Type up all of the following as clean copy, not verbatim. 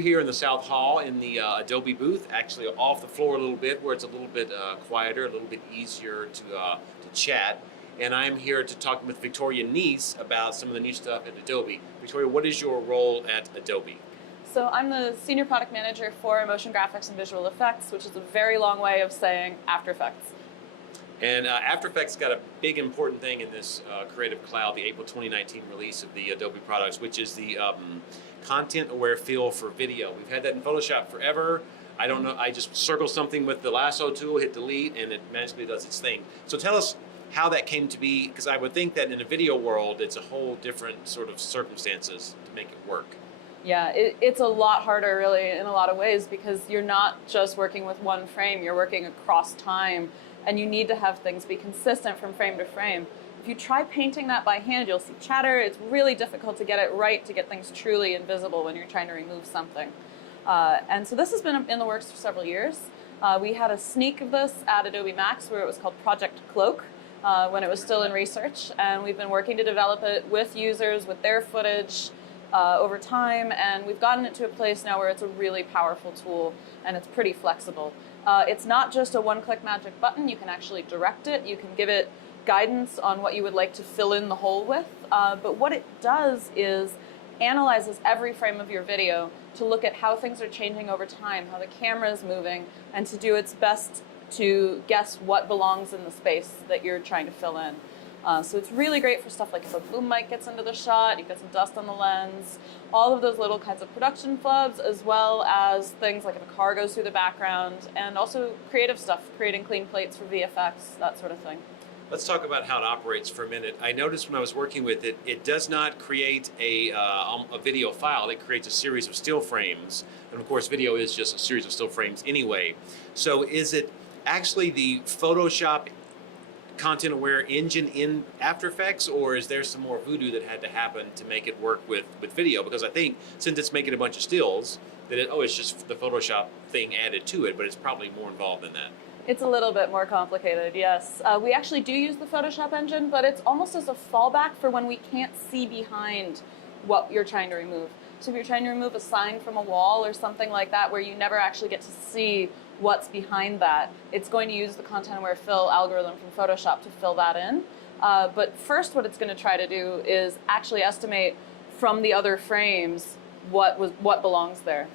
We're here in the South Hall in the Adobe booth, actually off the floor a little bit, where it's a little bit quieter, a little bit easier to chat. And I'm here to talk with Victoria Neese about some of the new stuff at Adobe. Victoria, what is your role at Adobe? So I'm the Senior Product Manager for Motion Graphics and Visual Effects, which is a very long way of saying After Effects. And After Effects got a big important thing in this Creative Cloud, the April 2019 release of the Adobe products, which is the content-aware fill for video. We've had that in Photoshop forever. I don't know, I just circle something with the lasso tool, hit delete, and it magically does its thing. So tell us how that came to be, because I would think that in a video world, it's a whole different sort of circumstances to make it work. Yeah, it's a lot harder really in a lot of ways, because you're not just working with one frame, you're working across time, and you need to have things be consistent from frame to frame. If you try painting that by hand, you'll see chatter. It's really difficult to get it right, to get things truly invisible when you're trying to remove something. And so this has been in the works for several years. We had a sneak of this at Adobe Max where it was called Project Cloak when it was still in research. And we've been working to develop it with users, with their footage over time. And we've gotten it to a place now where it's a really powerful tool and it's pretty flexible. It's not just a one-click magic button. You can actually direct it. You can give it guidance on what you would like to fill in the hole with. But what it does is analyzes every frame of your video to look at how things are changing over time, how the camera is moving, and to do its best to guess what belongs in the space that you're trying to fill in. So it's really great for stuff like if a boom mic gets into the shot, you get some dust on the lens, all of those little kinds of production flubs, as well as things like if a car goes through the background, and also creative stuff, creating clean plates for VFX, that sort of thing. Let's talk about how it operates for a minute. I noticed when I was working with it, it does not create a video file. It creates a series of still frames. And of course, video is just a series of still frames anyway. So is it actually the Photoshop content-aware engine in After Effects, or is there some more voodoo that had to happen to make it work with video? Because I think since it's making a bunch of stills, that it's just the Photoshop thing added to it, but it's probably more involved than that. It's a little bit more complicated, yes. We actually do use the Photoshop engine, but it's almost as a fallback for when we can't see behind what you're trying to remove. So if you're trying to remove a sign from a wall or something like that where you never actually get to see what's behind that, it's going to use the content-aware fill algorithm from Photoshop to fill that in. But first what it's going to try to do is actually estimate from the other frames what belongs there.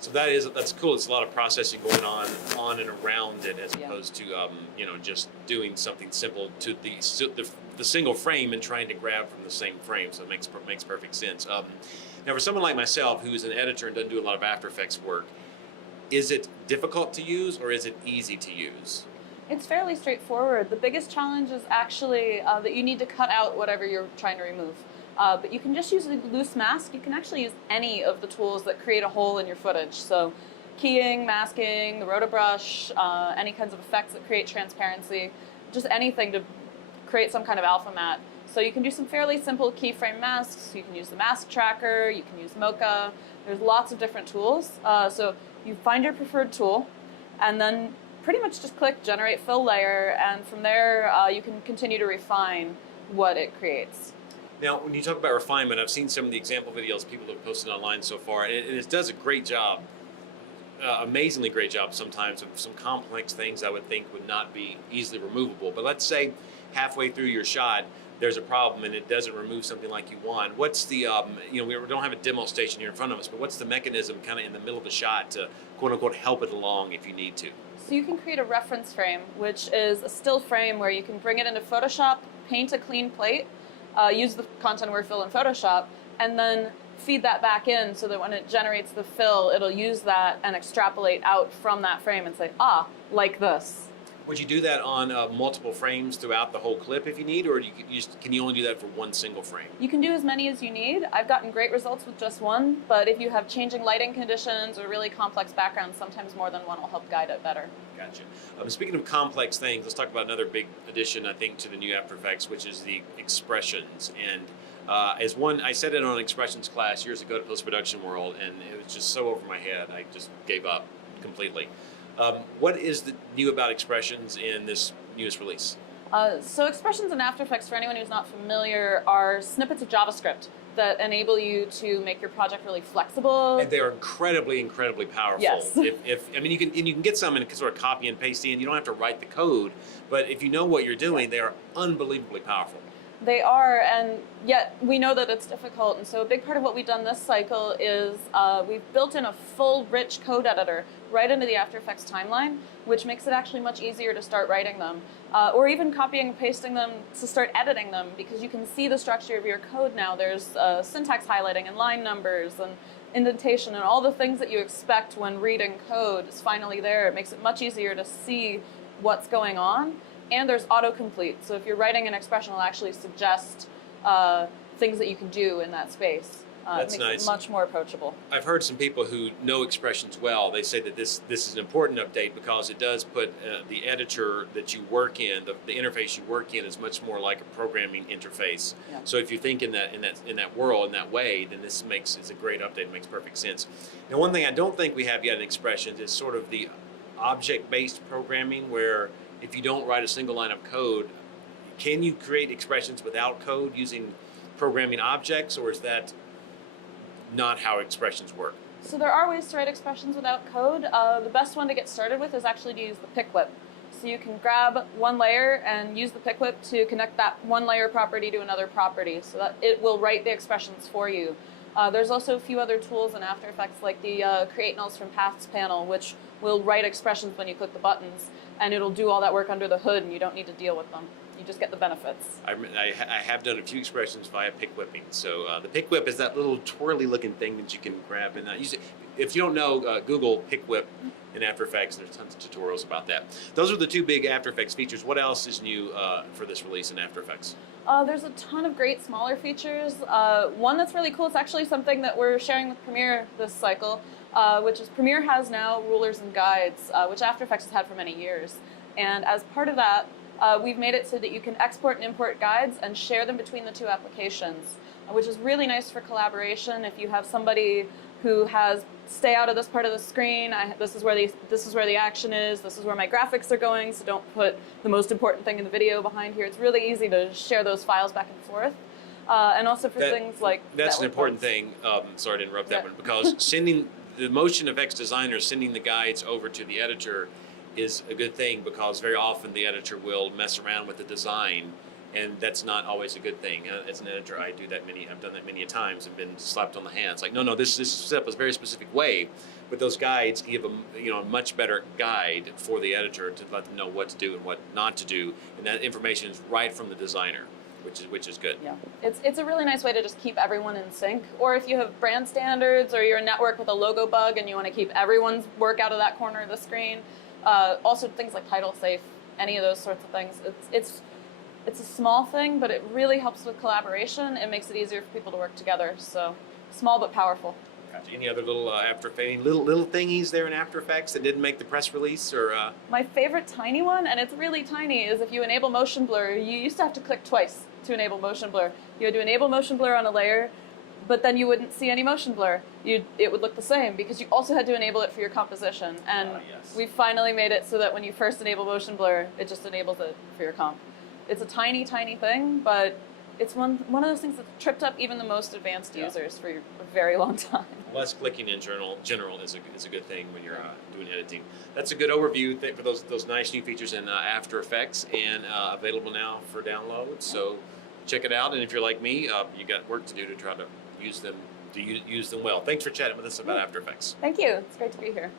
So that's cool. It's a lot of processing going on and around it, as opposed to just doing something simple to the single frame and trying to grab from the same frame. So it makes perfect sense. Now, for someone like myself who is an editor and doesn't do a lot of After Effects work, is it difficult to use or is it easy to use? It's fairly straightforward. The biggest challenge is actually that you need to cut out whatever you're trying to remove. But you can just use a loose mask. You can actually use any of the tools that create a hole in your footage. So keying, masking, the rotobrush, any kinds of effects that create transparency, just anything to create some kind of alpha matte. So you can do some fairly simple keyframe masks. You can use the mask tracker. You can use Mocha. There's lots of different tools. So you find your preferred tool, and then pretty much just click Generate Fill Layer, and from there you can continue to refine what it creates. Now, when you talk about refinement, I've seen some of the example videos people have posted online so far, and it does a great job, amazingly great job sometimes of some complex things I would think would not be easily removable. But let's say halfway through your shot, there's a problem and it doesn't remove something like you want. What's the, we don't have a demo station here in front of us, but what's the mechanism kind of in the middle of the shot to quote unquote help it along if you need to? So you can create a reference frame, which is a still frame where you can bring it into Photoshop, paint a clean plate, use the content-aware fill in Photoshop, and then feed that back in so that when it generates the fill, it'll use that and extrapolate out from that frame and say, like this. Would you do that on multiple frames throughout the whole clip if you need, or can you only do that for one single frame? You can do as many as you need. I've gotten great results with just one, but if you have changing lighting conditions or really complex backgrounds, sometimes more than one will help guide it better. Gotcha. Speaking of complex things, let's talk about another big addition, I think, to the new After Effects, which is the expressions. And I said it on an expressions class years ago to Post-Production World, and it was just so over my head, I just gave up completely. What is new about expressions in this newest release? So expressions in After Effects, for anyone who's not familiar, are snippets of JavaScript that enable you to make your project really flexible. And they're incredibly, incredibly powerful. Yes. If I mean, you can get some and sort of copy and paste in. You don't have to write the code, but if you know what you're doing, they are unbelievably powerful. They are, and yet we know that it's difficult. And so a big part of what we've done this cycle is we've built in a full, rich code editor right into the After Effects timeline, which makes it actually much easier to start writing them, or even copying and pasting them to start editing them, because you can see the structure of your code now. There's syntax highlighting and line numbers and indentation and all the things that you expect when reading code is finally there. It makes it much easier to see what's going on. And there's autocomplete, so if you're writing an expression, it'll actually suggest things that you can do in that space. That's it makes nice. it much more approachable. I've heard some people who know expressions well. They say that this is an important update because it does put the editor that you work in, the interface you work in, is much more like a programming interface. Yeah. So if you think in that world in that way, then it's a great update. It makes perfect sense. Now, one thing I don't think we have yet in expressions is sort of the object-based programming, where if you don't write a single line of code, can you create expressions without code using programming objects, or is that not how expressions work? So there are ways to write expressions without code. The best one to get started with is actually to use the pick whip. So you can grab one layer and use the pick whip to connect that one layer property to another property, so that it will write the expressions for you. There's also a few other tools in After Effects, like the Create Nulls from Paths panel, which will write expressions when you click the buttons, and it'll do all that work under the hood, and you don't need to deal with them. You just get the benefits. I have done a few expressions via pick whipping. So the pick whip is that little twirly looking thing that you can grab and use it. If you don't know, Google pick whip in After Effects. There's tons of tutorials about that. Those are the two big After Effects features. What else is new for this release in After Effects? There's a ton of great smaller features. One that's really cool is actually something that we're sharing with Premiere this cycle, which is Premiere has now rulers and guides, which After Effects has had for many years. And as part of that, we've made it so that you can export and import guides and share them between the two applications, which is really nice for collaboration. If you have somebody who has, stay out of this part of the screen, this is where the action is, this is where my graphics are going, so don't put the most important thing in the video behind here. It's really easy to share those files back and forth. And also for things like that's an important thing. Sorry to interrupt that one, because sending the motion effects designer, sending the guides over to the editor is a good thing, because very often the editor will mess around with the design, and that's not always a good thing. As an editor, I've done that many times and been slapped on the hands. Like, no, this is set up a very specific way, but those guides give a much better guide for the editor to let them know what to do and what not to do, and that information is right from the designer, which is good. Yeah, it's a really nice way to just keep everyone in sync. Or if you have brand standards, or you're a network with a logo bug and you want to keep everyone's work out of that corner of the screen. Also things like title safe, any of those sorts of things. It's a small thing, but it really helps with collaboration. It makes it easier for people to work together. So small but powerful. Gotcha. Any other little little thingies there in After Effects that didn't make the press release, or? My favorite tiny one, and it's really tiny, is if you enable motion blur. You used to have to click twice to enable motion blur. You had to enable motion blur on a layer, but then you wouldn't see any motion blur. It would look the same, because you also had to enable it for your composition. And yes. we finally made it so that when you first enable motion blur, it just enables it for your comp. It's a tiny, tiny thing, but it's one of those things that tripped up even the most advanced users for a very long time. Less clicking in general is a good thing when you're doing editing. That's a good overview for those nice new features in After Effects, and available now for download. So check it out, and if you're like me, you got work to do to try to use them well. Thanks for chatting with us about After Effects. Thank you. It's great to be here.